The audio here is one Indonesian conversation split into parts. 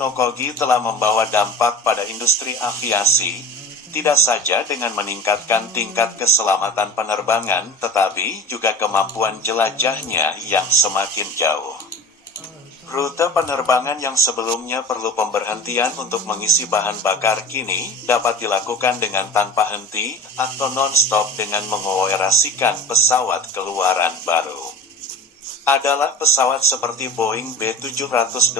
teknologi telah membawa dampak pada industri aviasi, tidak saja dengan meningkatkan tingkat keselamatan penerbangan, tetapi juga kemampuan jelajahnya yang semakin jauh. Rute penerbangan yang sebelumnya perlu pemberhentian untuk mengisi bahan bakar kini dapat dilakukan dengan tanpa henti atau non-stop dengan mengoperasikan pesawat keluaran baru. Adalah pesawat seperti Boeing B787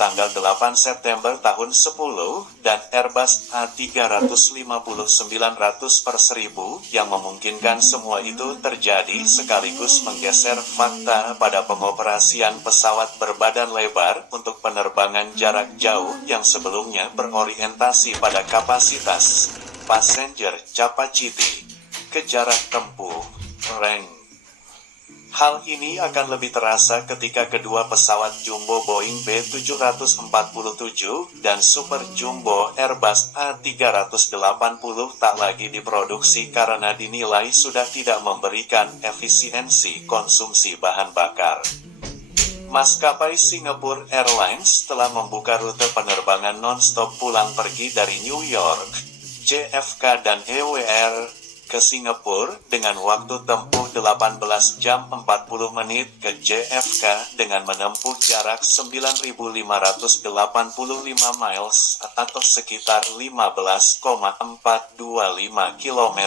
tanggal 8 September tahun 10 dan Airbus A350-900/1000 yang memungkinkan semua itu terjadi sekaligus menggeser fakta pada pengoperasian pesawat berbadan lebar untuk penerbangan jarak jauh yang sebelumnya berorientasi pada kapasitas passenger capacity ke jarak tempuh range. Hal ini akan lebih terasa ketika kedua pesawat jumbo Boeing B747 dan Super Jumbo Airbus A380 tak lagi diproduksi karena dinilai sudah tidak memberikan efisiensi konsumsi bahan bakar. Maskapai Singapore Airlines telah membuka rute penerbangan non-stop pulang pergi dari New York, JFK dan EWR ke Singapura dengan waktu tempuh 18 jam 40 menit ke JFK dengan menempuh jarak 9.585 miles atau sekitar 15,425 km.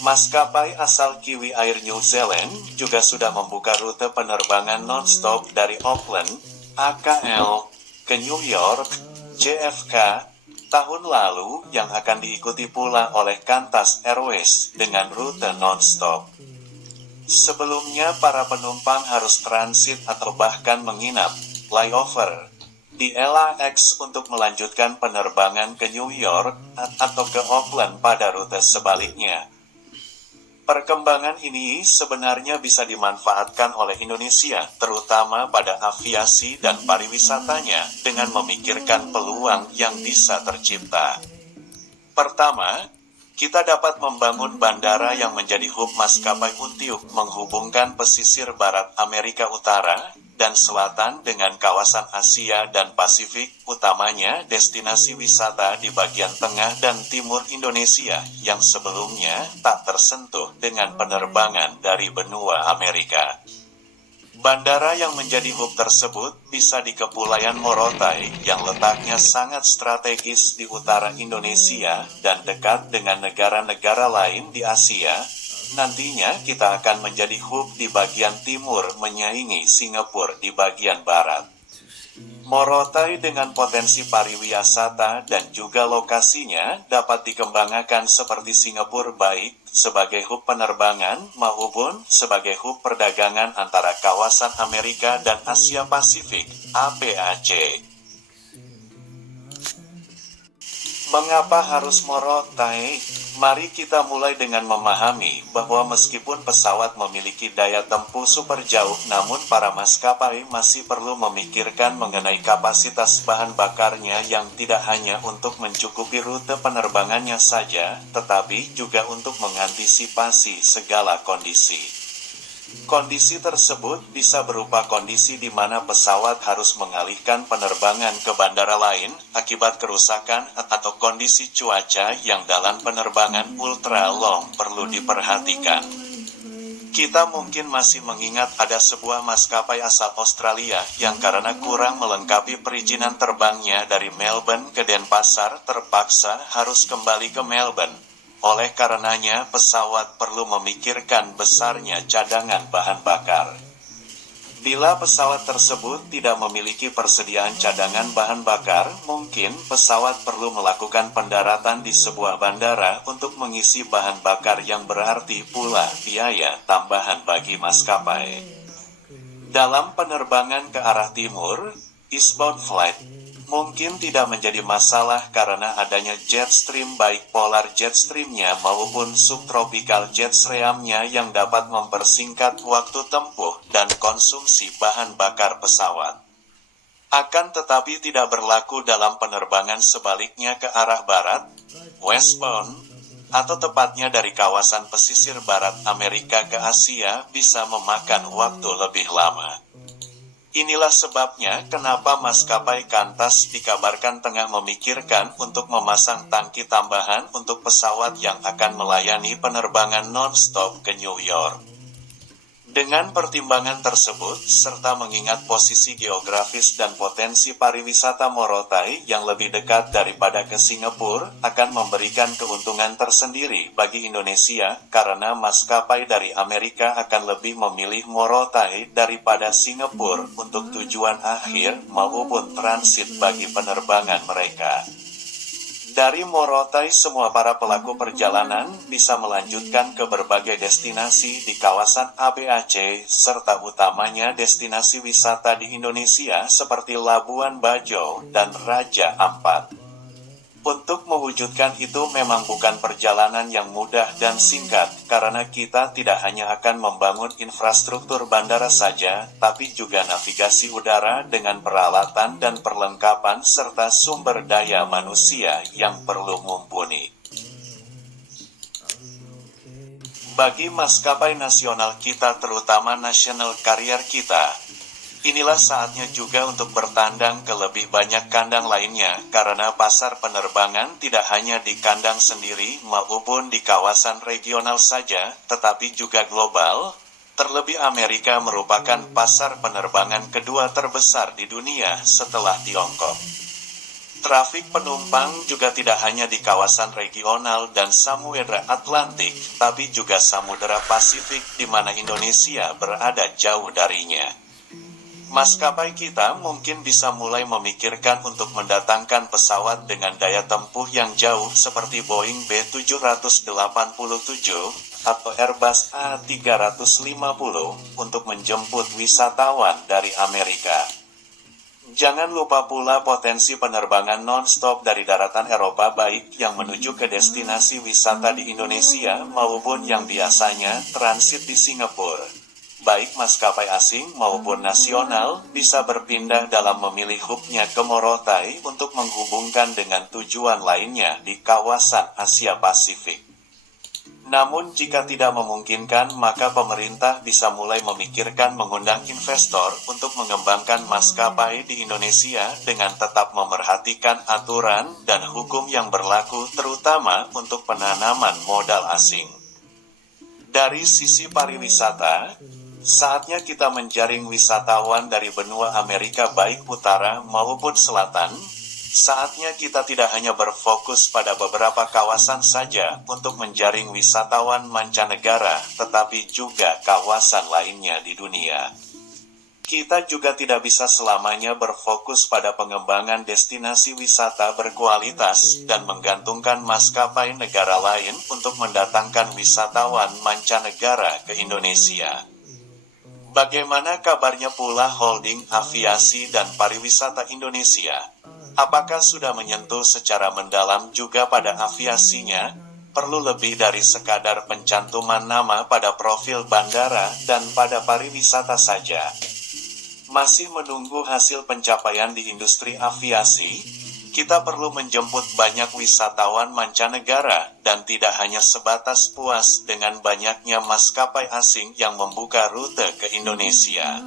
Maskapai asal Kiwi Air New Zealand juga sudah membuka rute penerbangan non-stop dari Auckland, AKL, ke New York, JFK, tahun lalu yang akan diikuti pula oleh Qantas Airways dengan rute non-stop. Sebelumnya para penumpang harus transit atau bahkan menginap, layover, di LAX untuk melanjutkan penerbangan ke New York atau ke Auckland pada rute sebaliknya. Perkembangan ini sebenarnya bisa dimanfaatkan oleh Indonesia, terutama pada aviasi dan pariwisatanya, dengan memikirkan peluang yang bisa tercipta. Pertama, kita dapat membangun bandara yang menjadi hub maskapai untuk menghubungkan pesisir barat Amerika Utara dan Selatan dengan kawasan Asia dan Pasifik, utamanya destinasi wisata di bagian tengah dan timur Indonesia yang sebelumnya tak tersentuh dengan penerbangan dari benua Amerika. Bandara yang menjadi hub tersebut bisa di Kepulauan Morotai yang letaknya sangat strategis di utara Indonesia dan dekat dengan negara-negara lain di Asia. Nantinya kita akan menjadi hub di bagian timur menyaingi Singapura di bagian barat. Morotai dengan potensi pariwisata dan juga lokasinya dapat dikembangkan seperti Singapura baik sebagai hub penerbangan maupun sebagai hub perdagangan antara kawasan Amerika dan Asia Pasifik, APAC. Mengapa harus Morotai? Mari kita mulai dengan memahami bahwa meskipun pesawat memiliki daya tempuh super jauh, namun para maskapai masih perlu memikirkan mengenai kapasitas bahan bakarnya yang tidak hanya untuk mencukupi rute penerbangannya saja, tetapi juga untuk mengantisipasi segala kondisi. Kondisi tersebut bisa berupa kondisi di mana pesawat harus mengalihkan penerbangan ke bandara lain akibat kerusakan atau kondisi cuaca yang dalam penerbangan ultra long perlu diperhatikan. Kita mungkin masih mengingat ada sebuah maskapai asal Australia yang karena kurang melengkapi perizinan terbangnya dari Melbourne ke Denpasar terpaksa harus kembali ke Melbourne. Oleh karenanya pesawat perlu memikirkan besarnya cadangan bahan bakar. Bila pesawat tersebut tidak memiliki persediaan cadangan bahan bakar, mungkin pesawat perlu melakukan pendaratan di sebuah bandara untuk mengisi bahan bakar yang berarti pula biaya tambahan bagi maskapai. Dalam penerbangan ke arah timur, eastbound flight mungkin tidak menjadi masalah karena adanya jet stream baik polar jet streamnya maupun subtropical jet streamnya yang dapat mempersingkat waktu tempuh dan konsumsi bahan bakar pesawat. Akan tetapi tidak berlaku dalam penerbangan sebaliknya ke arah barat, westbound, atau tepatnya dari kawasan pesisir barat Amerika ke Asia bisa memakan waktu lebih lama. Inilah sebabnya kenapa maskapai Qantas dikabarkan tengah memikirkan untuk memasang tangki tambahan untuk pesawat yang akan melayani penerbangan non-stop ke New York. Dengan pertimbangan tersebut, serta mengingat posisi geografis dan potensi pariwisata Morotai yang lebih dekat daripada ke Singapura, akan memberikan keuntungan tersendiri bagi Indonesia, karena maskapai dari Amerika akan lebih memilih Morotai daripada Singapura untuk tujuan akhir maupun transit bagi penerbangan mereka. Dari Morotai, semua para pelaku perjalanan bisa melanjutkan ke berbagai destinasi di kawasan ABAC, serta utamanya destinasi wisata di Indonesia seperti Labuan Bajo dan Raja Ampat. Untuk mewujudkan itu memang bukan perjalanan yang mudah dan singkat, karena kita tidak hanya akan membangun infrastruktur bandara saja, tapi juga navigasi udara dengan peralatan dan perlengkapan serta sumber daya manusia yang perlu mumpuni. Bagi maskapai nasional kita, terutama national carrier kita, inilah saatnya juga untuk bertandang ke lebih banyak kandang lainnya, karena pasar penerbangan tidak hanya di kandang sendiri maupun di kawasan regional saja, tetapi juga global. Terlebih Amerika merupakan pasar penerbangan kedua terbesar di dunia setelah Tiongkok. Trafik penumpang juga tidak hanya di kawasan regional dan Samudra Atlantik, tapi juga Samudra Pasifik di mana Indonesia berada jauh darinya. Maskapai kita mungkin bisa mulai memikirkan untuk mendatangkan pesawat dengan daya tempuh yang jauh seperti Boeing B787 atau Airbus A350 untuk menjemput wisatawan dari Amerika. Jangan lupa pula potensi penerbangan non-stop dari daratan Eropa, baik yang menuju ke destinasi wisata di Indonesia maupun yang biasanya transit di Singapura. Baik maskapai asing maupun nasional bisa berpindah dalam memilih hubnya ke Morotai untuk menghubungkan dengan tujuan lainnya di kawasan Asia Pasifik. Namun jika tidak memungkinkan, maka pemerintah bisa mulai memikirkan mengundang investor untuk mengembangkan maskapai di Indonesia dengan tetap memerhatikan aturan dan hukum yang berlaku, terutama untuk penanaman modal asing. Dari sisi pariwisata, saatnya kita menjaring wisatawan dari benua Amerika baik utara maupun selatan. Saatnya kita tidak hanya berfokus pada beberapa kawasan saja untuk menjaring wisatawan mancanegara, tetapi juga kawasan lainnya di dunia. Kita juga tidak bisa selamanya berfokus pada pengembangan destinasi wisata berkualitas dan menggantungkan maskapai negara lain untuk mendatangkan wisatawan mancanegara ke Indonesia. Bagaimana kabarnya pula holding aviasi dan pariwisata Indonesia? Apakah sudah menyentuh secara mendalam juga pada aviasinya? Perlu lebih dari sekadar pencantuman nama pada profil bandara dan pada pariwisata saja. Masih menunggu hasil pencapaian di industri aviasi? Kita perlu menjemput banyak wisatawan mancanegara, dan tidak hanya sebatas puas dengan banyaknya maskapai asing yang membuka rute ke Indonesia.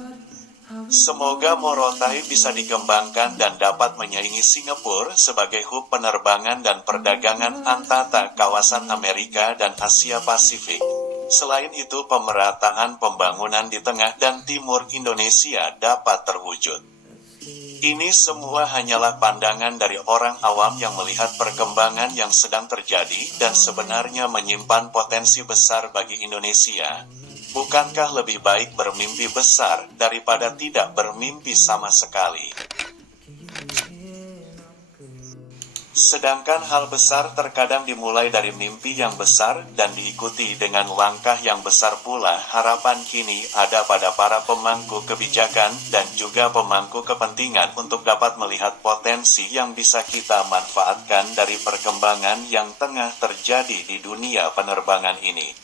Semoga Morotai bisa dikembangkan dan dapat menyaingi Singapura sebagai hub penerbangan dan perdagangan antara kawasan Amerika dan Asia Pasifik. Selain itu, pemerataan pembangunan di tengah dan timur Indonesia dapat terwujud. Ini semua hanyalah pandangan dari orang awam yang melihat perkembangan yang sedang terjadi dan sebenarnya menyimpan potensi besar bagi Indonesia. Bukankah lebih baik bermimpi besar daripada tidak bermimpi sama sekali? Sedangkan hal besar terkadang dimulai dari mimpi yang besar dan diikuti dengan langkah yang besar pula. Harapan kini ada pada para pemangku kebijakan dan juga pemangku kepentingan untuk dapat melihat potensi yang bisa kita manfaatkan dari perkembangan yang tengah terjadi di dunia penerbangan ini.